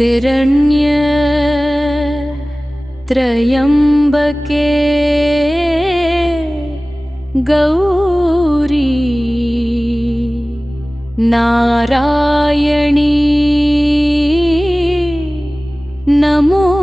िरण्य त्रयम्बके गौरी नारायणी नमो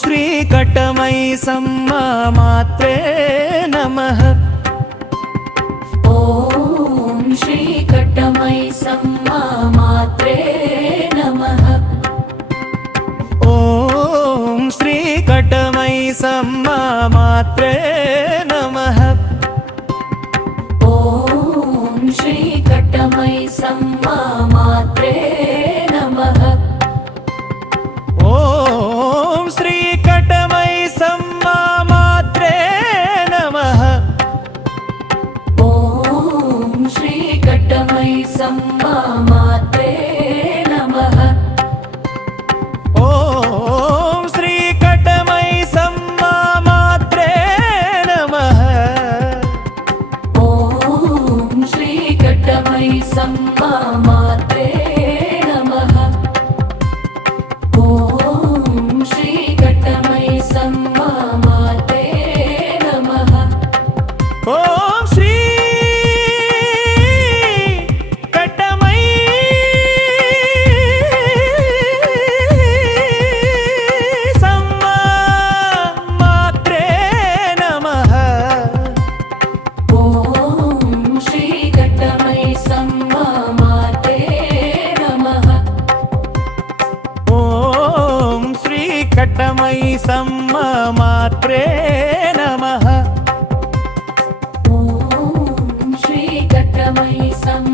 శ్రీకటమై సమ్మ మాత్రే నమ. ఓం శ్రీకటమై సమ్మ మాత్రే నమ. ఓం శ్రీకటమై సమ్మ మాత్రే Oh. శ్రీరామై సం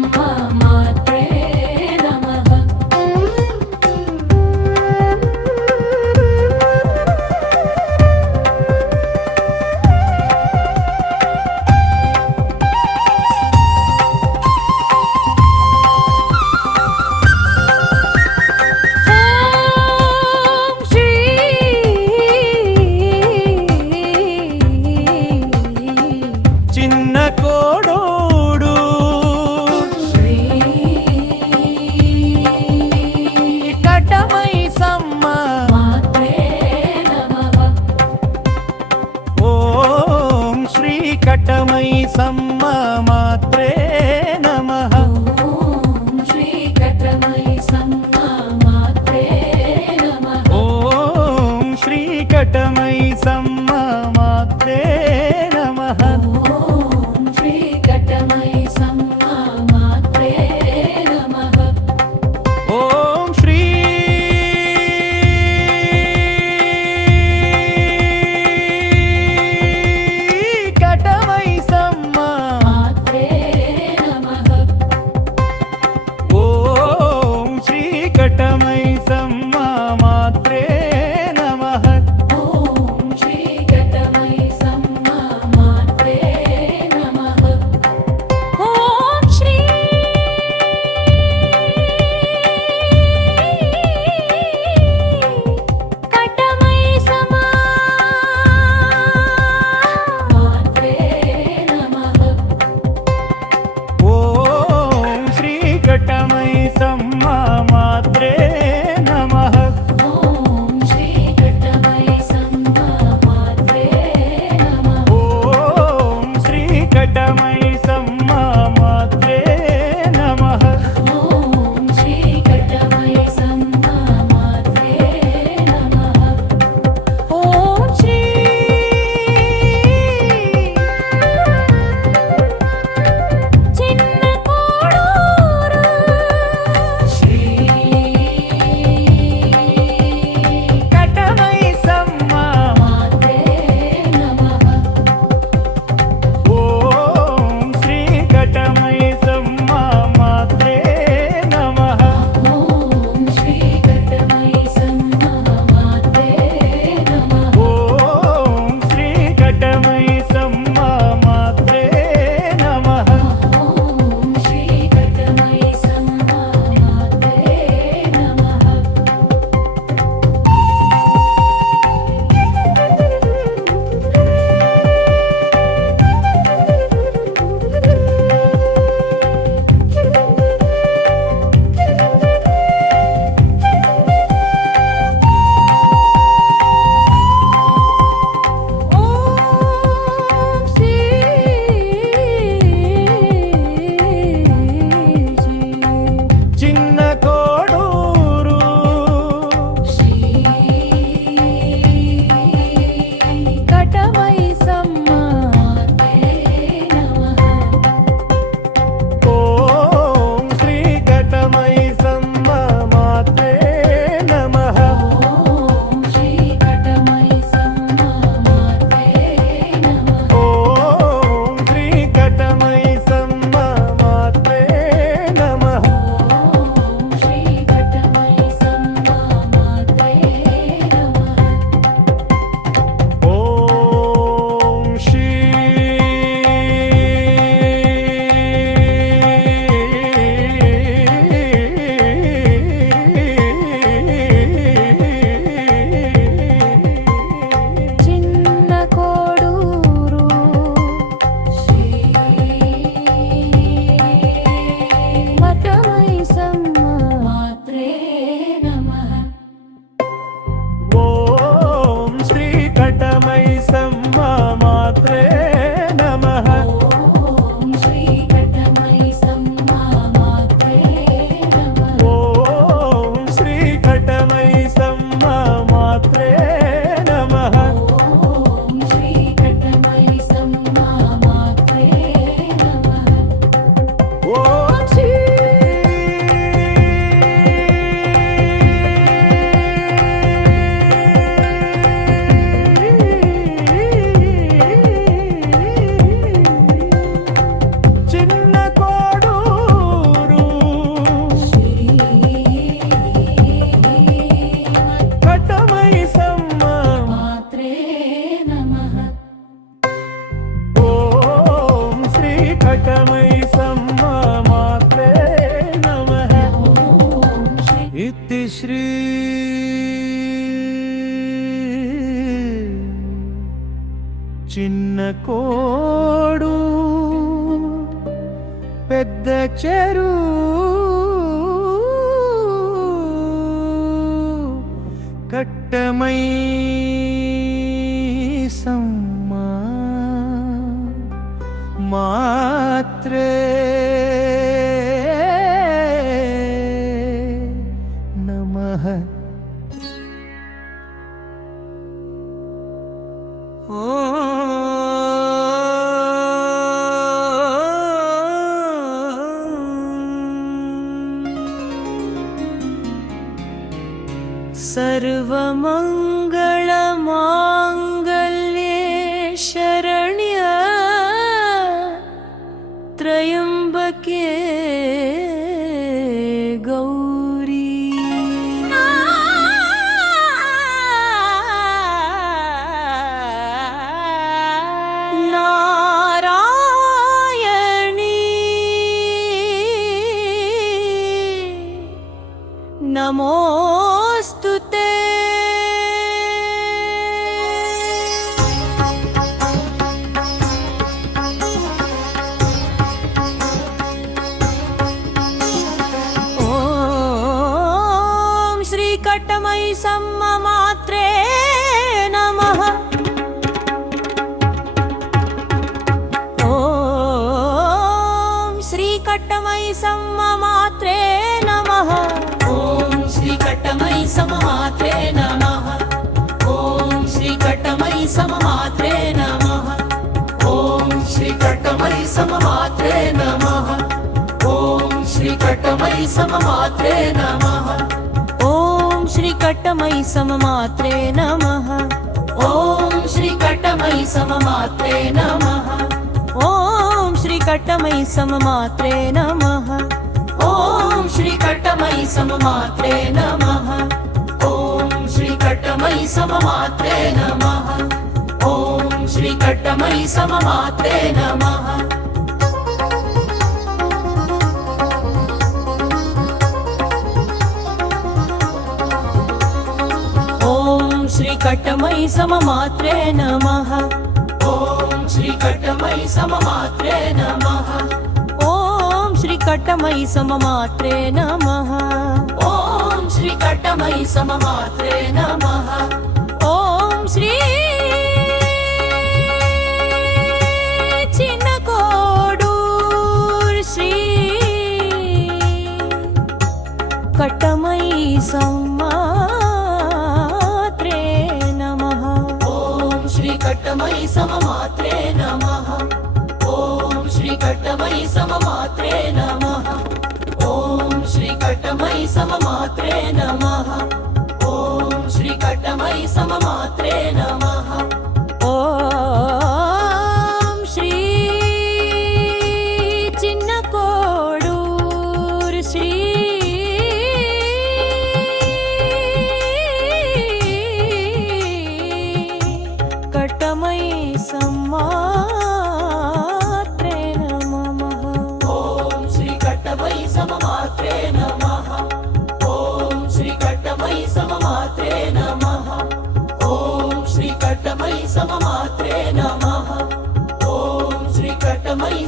కోడు పెద్ద చెరు కట్టమై సమ్మా మాత్రే నమః. श्रीकटमयि सममात्रे नमः। ॐ श्रीकट्टमयि सममात्रे नमः। ॐ श्रीकटमयि सममात्रे नमः। ॐ श्रीकट्टमयि सममात्रे नमः। ॐ श्रीकटमयि सममात्रे नमः। ॐ श्रीकटमयि सममात्रे नमः। ॐ श्रीकटमयि सममात्रे नमः। శ్రీకటమై సమమాత్రే నమ. ఓం శ్రీకటమై సమమాత్రే నమ. ఓం శ్రీకటమై సమమాత్రే నమ. ఓం శ్రీకటమై సమమాత్రే నమ. ఓం శ్రీ కట్టమై సం सममात्रे नमः। ॐ श्रीकटमयि सममात्रे नमः। ॐ श्रीकटमयि सममात्रे नमः। ॐ सममात्रे नमः।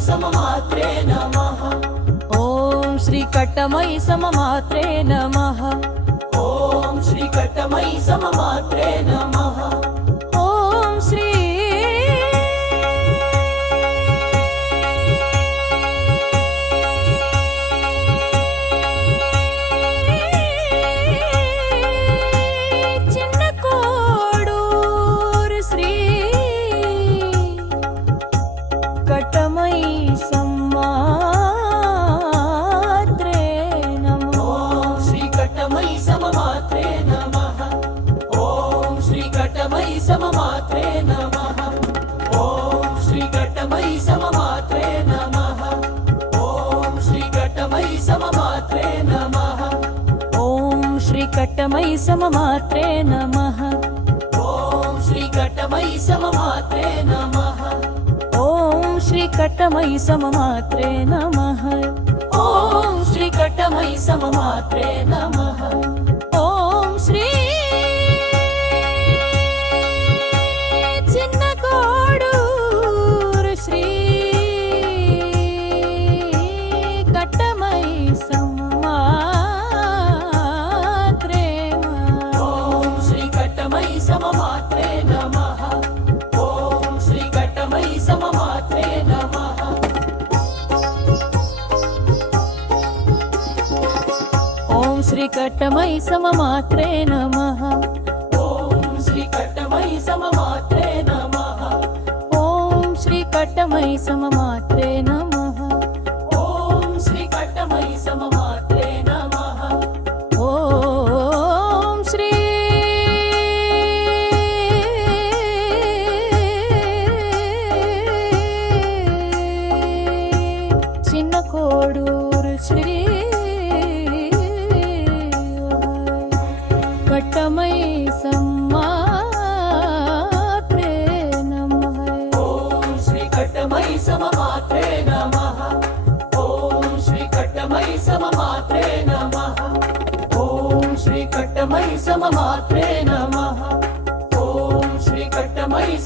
सममात्रे नमः। ॐ श्रीकट्टमयि सममात्रे नमः। ॐ श्रीकटमयि सममात्रे नमः శ్రీకట్టమై సమమాత్రే నమ. ఓం శ్రీకట్టమై సమమాత్రే నమ. ఓం శ్రీకట్టమై సమమాత్రే నమ. ఓం శ్రీకట్టమై సమమాత్రే నమ. శ్రీకట్టమై సమమాత్రే నమ. ఓం శ్రీకట్టమై సమమాత్రే నమ. ఓం శ్రీకట్టమై సమమాత్రే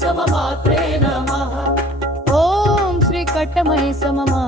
सममात्रे नमः ॐ श्रीकट्टमयि सममा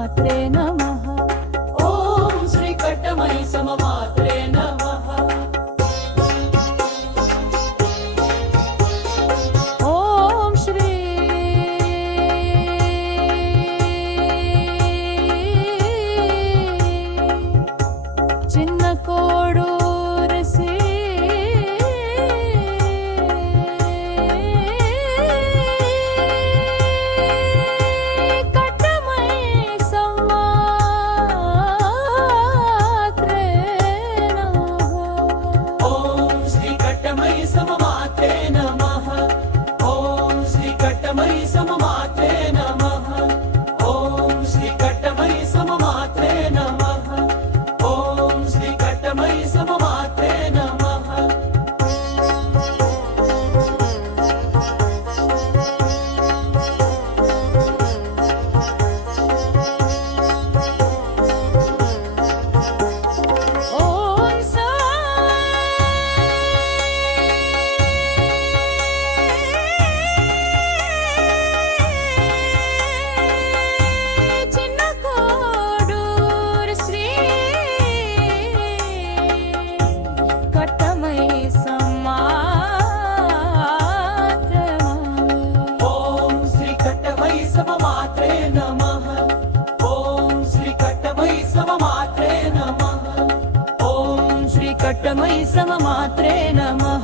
కట్టమై సమమాత్రే నమః.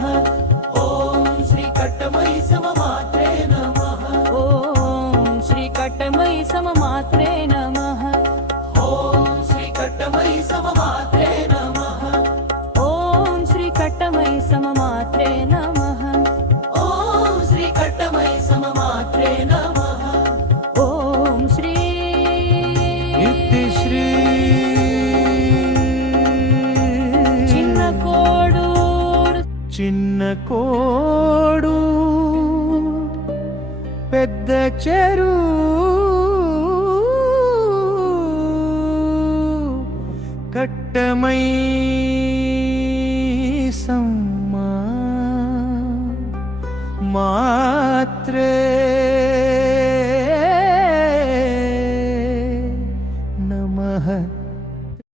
ఓం శ్రీ కట్టమై సమమాత్రే నమ. ఓం శ్రీ కట్టమై సమమాత్రే నమ. ఓం శ్రీ కట్టమై సమమాత్రే నమ. ఓం శ్రీ కట్టమై సమమాత్రే నమః. ఓం శ్రీ కట్టమై సమమాత్రే నమః. ఓం శ్రీ శ్రీ కోడు పెద్ద చెరువు